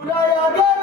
Ulaya